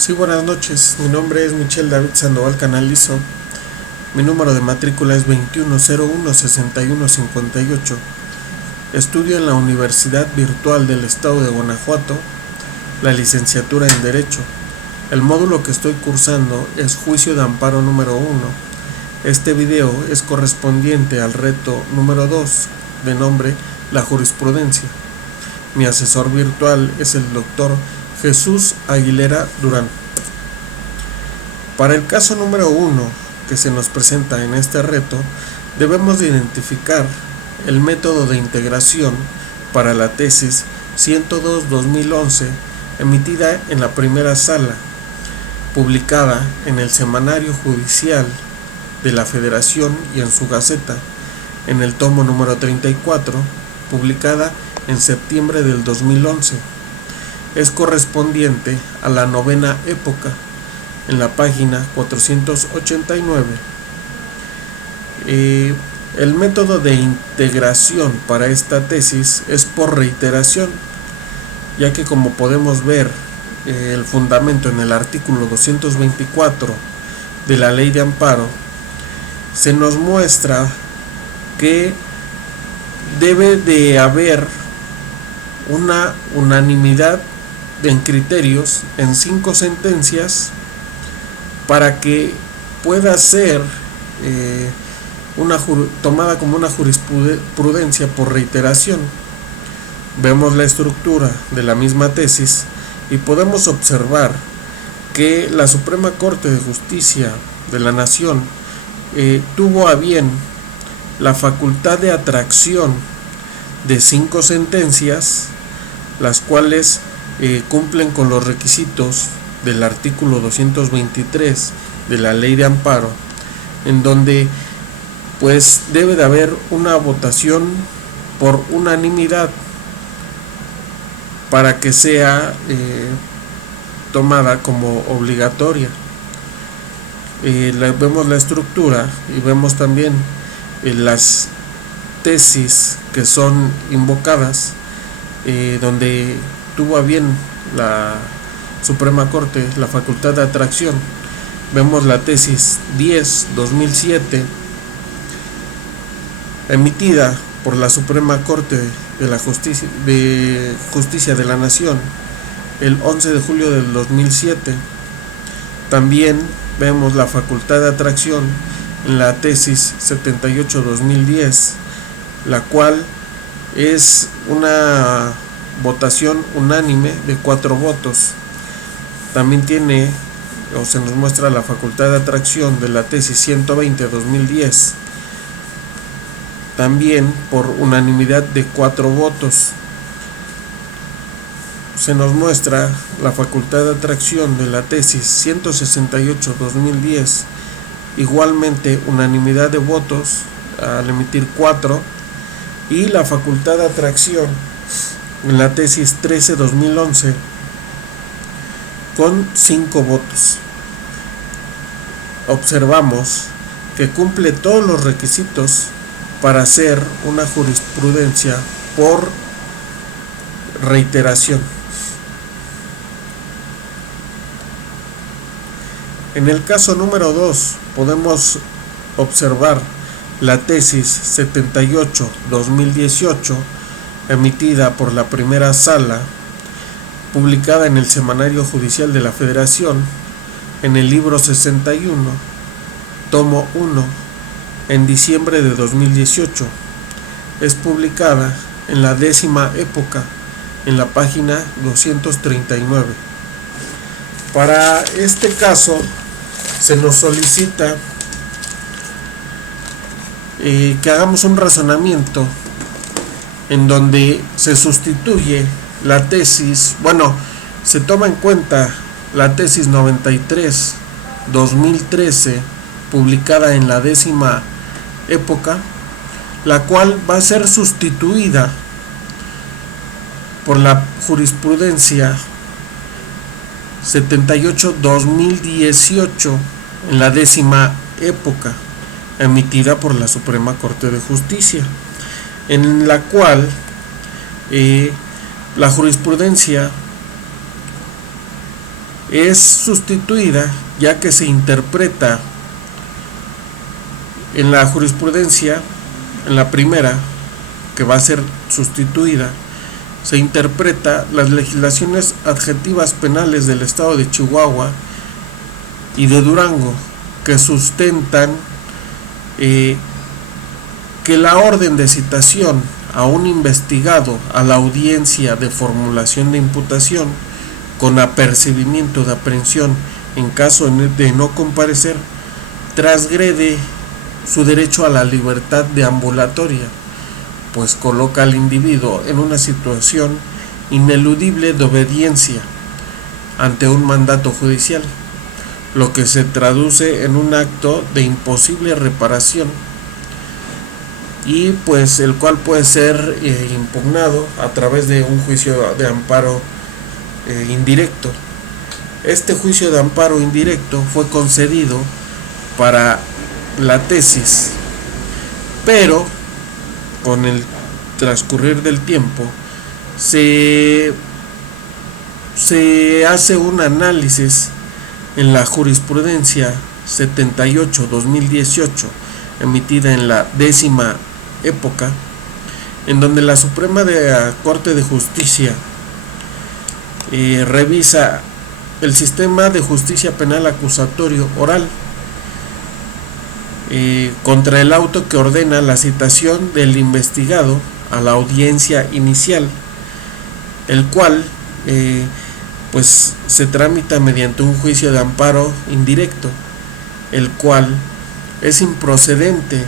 Sí, buenas noches. Mi nombre es Michel David Sandoval Canalizo. Mi número de matrícula es 2101-6158. Estudio en la Universidad Virtual del Estado de Guanajuato la licenciatura en Derecho. El módulo que estoy cursando es Juicio de Amparo número 1. Este video es correspondiente al reto número 2, de nombre La Jurisprudencia. Mi asesor virtual es el doctor Jesús Aguilera Durán. Para el caso número 1 que se nos presenta en este reto, debemos de identificar el método de integración para la tesis 102-2011 emitida en la primera sala, publicada en el Semanario Judicial de la Federación y en su Gaceta, en el tomo número 34, publicada en septiembre del 2011. Es correspondiente a la novena época, en la página 489. El método de integración para esta tesis es por reiteración, ya que, como podemos ver, el fundamento en el artículo 224 de la Ley de Amparo se nos muestra que debe de haber una unanimidad en criterios en 5 sentencias para que pueda ser tomada como una jurisprudencia por reiteración. Vemos la estructura de la misma tesis y podemos observar que la Suprema Corte de Justicia de la Nación tuvo a bien la facultad de atracción de 5 sentencias, las cuales cumplen con los requisitos del artículo 223 de la Ley de Amparo, en donde pues debe de haber una votación por unanimidad para que sea tomada como obligatoria. Vemos la estructura y vemos también las tesis que son invocadas, donde tuvo a bien la Suprema Corte la facultad de atracción. Vemos la tesis 10-2007 emitida por la Suprema Corte de la Justicia de la Nación el 11 de julio del 2007. También vemos la facultad de atracción en la tesis 78-2010, la cual es una votación unánime de 4 votos. También se nos muestra la facultad de atracción de la tesis 120-2010, también por unanimidad de 4 votos. Se nos muestra la facultad de atracción de la tesis 168-2010, igualmente unanimidad de votos al emitir 4, y la facultad de atracción en la tesis 13-2011 con 5 votos. Observamos que cumple todos los requisitos para hacer una jurisprudencia por reiteración. En el caso número 2 podemos observar la tesis 78-2018 emitida por la primera sala, publicada en el Semanario Judicial de la Federación, en el libro 61, tomo 1, en diciembre de 2018. Es publicada en la 10ª época, en la página 239. Para este caso se nos solicita que hagamos un razonamiento en donde se sustituye la tesis, se toma en cuenta la tesis 93-2013, publicada en la 10ª época, la cual va a ser sustituida por la jurisprudencia 78-2018 en la 10ª época, emitida por la Suprema Corte de Justicia, en la cual la jurisprudencia es sustituida, ya que se interpreta en la jurisprudencia, en la primera, que va a ser sustituida, se interpreta las legislaciones adjetivas penales del estado de Chihuahua y de Durango, que sustentan que la orden de citación a un investigado a la audiencia de formulación de imputación con apercibimiento de aprehensión en caso de no comparecer transgrede su derecho a la libertad deambulatoria, pues coloca al individuo en una situación ineludible de obediencia ante un mandato judicial, lo que se traduce en un acto de imposible reparación y pues el cual puede ser impugnado a través de un juicio de amparo indirecto. Este juicio de amparo indirecto fue concedido para la tesis, pero con el transcurrir del tiempo se hace un análisis en la jurisprudencia 78-2018 emitida en la 10ª época, en donde la Suprema Corte de Justicia revisa el sistema de justicia penal acusatorio oral contra el auto que ordena la citación del investigado a la audiencia inicial, el cual pues se tramita mediante un juicio de amparo indirecto, el cual es improcedente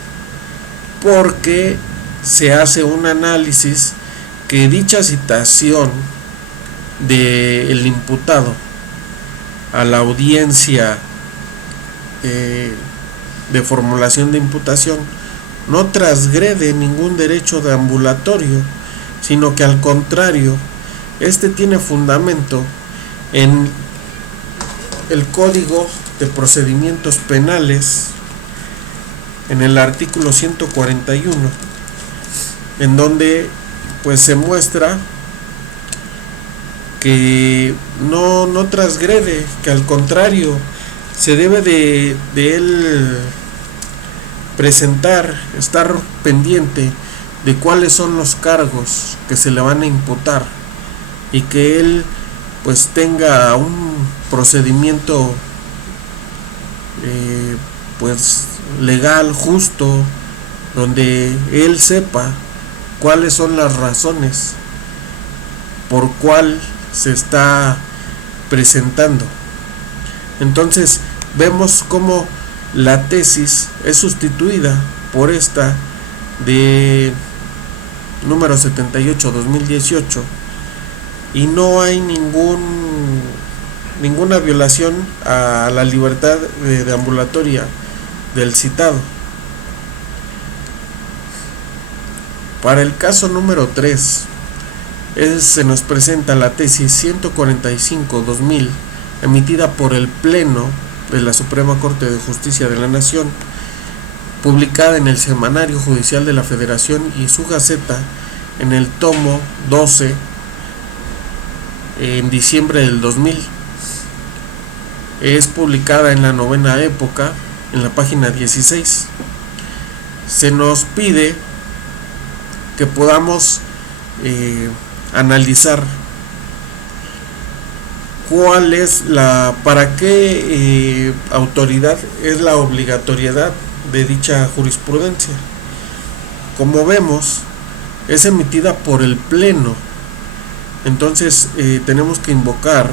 porque se hace un análisis que dicha citación del imputado a la audiencia de formulación de imputación no transgrede ningún derecho deambulatorio, sino que al contrario, este tiene fundamento en el Código de Procedimientos Penales, en el artículo 141, en donde pues se muestra que no transgrede, que al contrario se debe de él presentar, estar pendiente de cuáles son los cargos que se le van a imputar y que él pues tenga un procedimiento pues legal, justo, donde él sepa cuáles son las razones por cuál se está presentando. Entonces vemos cómo la tesis es sustituida por esta de número 78-2018 y no hay ninguna violación a la libertad deambulatoria del citado. Para el caso número 3 se nos presenta la tesis 145-2000 emitida por el Pleno de la Suprema Corte de Justicia de la Nación, publicada en el Semanario Judicial de la Federación y su Gaceta en el tomo 12 en diciembre del 2000. Es publicada en la 9ª época, en la página 16. Se nos pide que podamos analizar cuál es para qué autoridad es la obligatoriedad de dicha jurisprudencia. Como vemos, es emitida por el Pleno. Entonces tenemos que invocar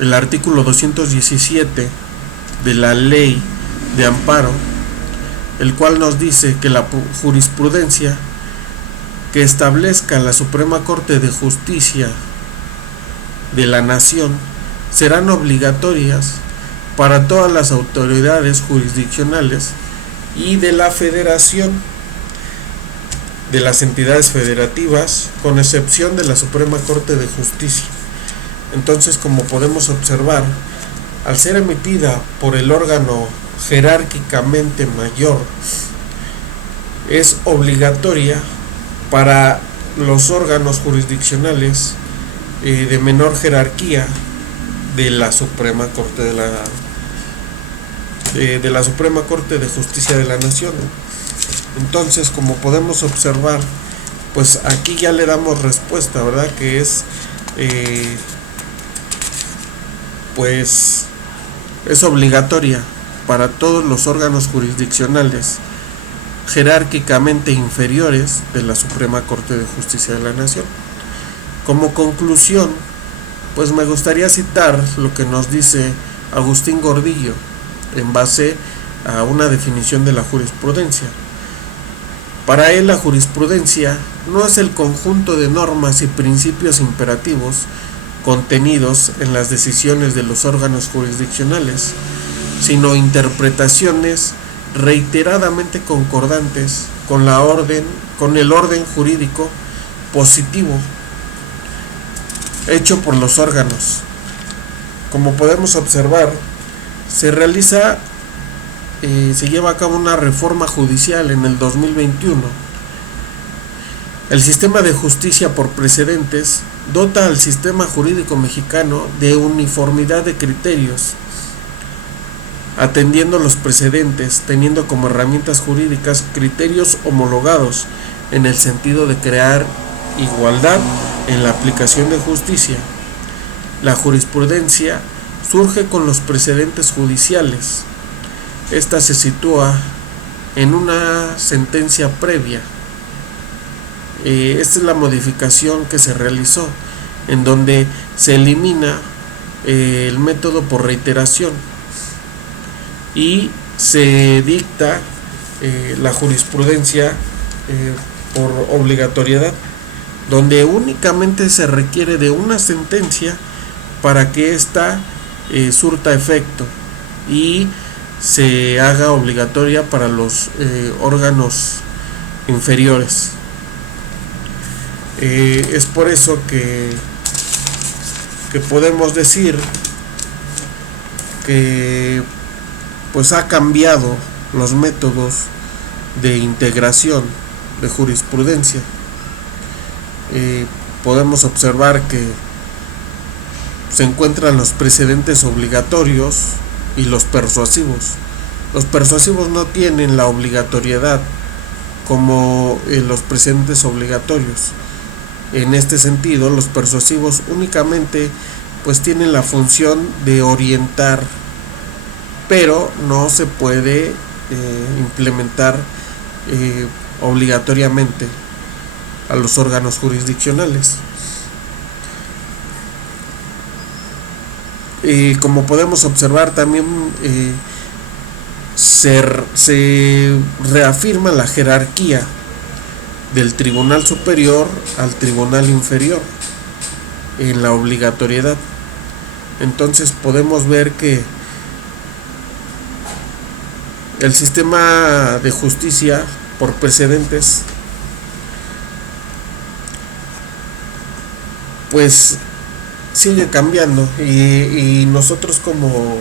el artículo 217 de la Ley de Amparo, el cual nos dice que la jurisprudencia que establezca la Suprema Corte de Justicia de la Nación serán obligatorias para todas las autoridades jurisdiccionales y de la Federación, de las entidades federativas, con excepción de la Suprema Corte de Justicia. Entonces, como podemos observar, al ser emitida por el órgano jerárquicamente mayor, es obligatoria para los órganos jurisdiccionales de menor jerarquía de la Suprema Corte de la Suprema Corte de Justicia de la Nación. Entonces, como podemos observar, pues aquí ya le damos respuesta, ¿verdad? Que es pues es obligatoria para todos los órganos jurisdiccionales jerárquicamente inferiores de la Suprema Corte de Justicia de la Nación. Como conclusión, pues me gustaría citar lo que nos dice Agustín Gordillo en base a una definición de la jurisprudencia. Para él, la jurisprudencia no es el conjunto de normas y principios imperativos contenidos en las decisiones de los órganos jurisdiccionales, sino interpretaciones reiteradamente concordantes con el orden jurídico positivo hecho por los órganos. Como podemos observar, se lleva a cabo una reforma judicial en el 2021. El sistema de justicia por precedentes dota al sistema jurídico mexicano de uniformidad de criterios, atendiendo los precedentes, teniendo como herramientas jurídicas criterios homologados en el sentido de crear igualdad en la aplicación de justicia. La jurisprudencia surge con los precedentes judiciales. Esta se sitúa en una sentencia previa. Esta es la modificación que se realizó, en donde se elimina el método por reiteración y se dicta la jurisprudencia por obligatoriedad, donde únicamente se requiere de una sentencia para que ésta surta efecto y se haga obligatoria para los órganos inferiores. Es por eso que podemos decir que pues ha cambiado los métodos de integración de jurisprudencia. Podemos observar que se encuentran los precedentes obligatorios y los persuasivos. Los persuasivos no tienen la obligatoriedad como los precedentes obligatorios. En este sentido, los persuasivos únicamente pues tienen la función de orientar, pero no se puede implementar obligatoriamente a los órganos jurisdiccionales. Como podemos observar, también se reafirma la jerarquía del Tribunal Superior al Tribunal Inferior en la obligatoriedad. Entonces podemos ver que el sistema de justicia por precedentes pues sigue cambiando y nosotros como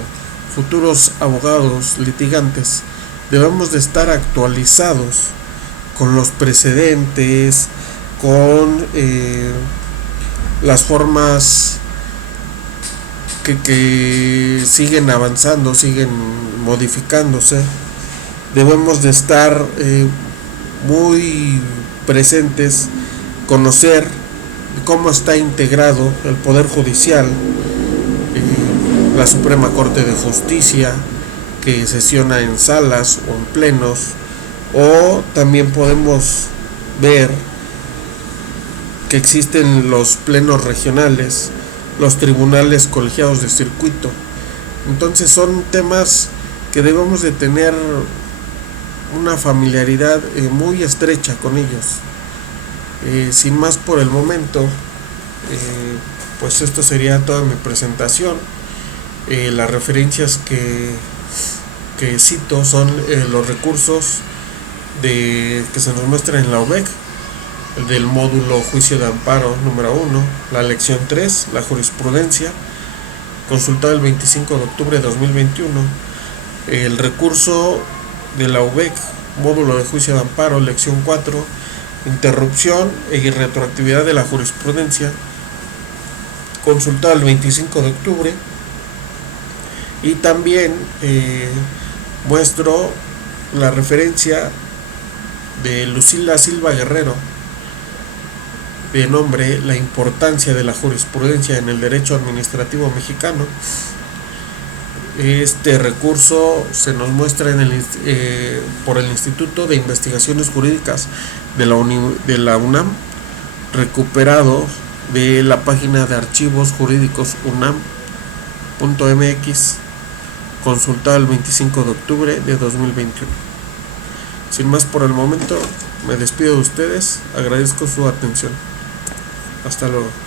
futuros abogados litigantes debemos de estar actualizados con los precedentes, con las formas que siguen avanzando, siguen modificándose. Debemos de estar muy presentes, conocer cómo está integrado el Poder Judicial, la Suprema Corte de Justicia, que sesiona en salas o en plenos, o también podemos ver que existen los plenos regionales, los tribunales colegiados de circuito. Entonces son temas que debemos de tener una familiaridad muy estrecha con ellos. Sin más por el momento, pues esto sería toda mi presentación. Las referencias que cito son los recursos que se nos muestran en la UVEC, el del módulo juicio de amparo número 1, la lección 3, la jurisprudencia, consultado el 25 de octubre de 2021, el recurso de la UVEC, módulo de juicio de amparo, lección 4, interrupción y retroactividad de la jurisprudencia, consultado el 25 de octubre. Y también muestro la referencia de Lucila Silva Guerrero, de nombre La importancia de la jurisprudencia en el derecho administrativo mexicano. Este recurso se nos muestra por el Instituto de Investigaciones Jurídicas de la UNAM, recuperado de la página de archivos jurídicos unam.mx, consultado el 25 de octubre de 2021. Sin más por el momento, me despido de ustedes, agradezco su atención. Hasta luego.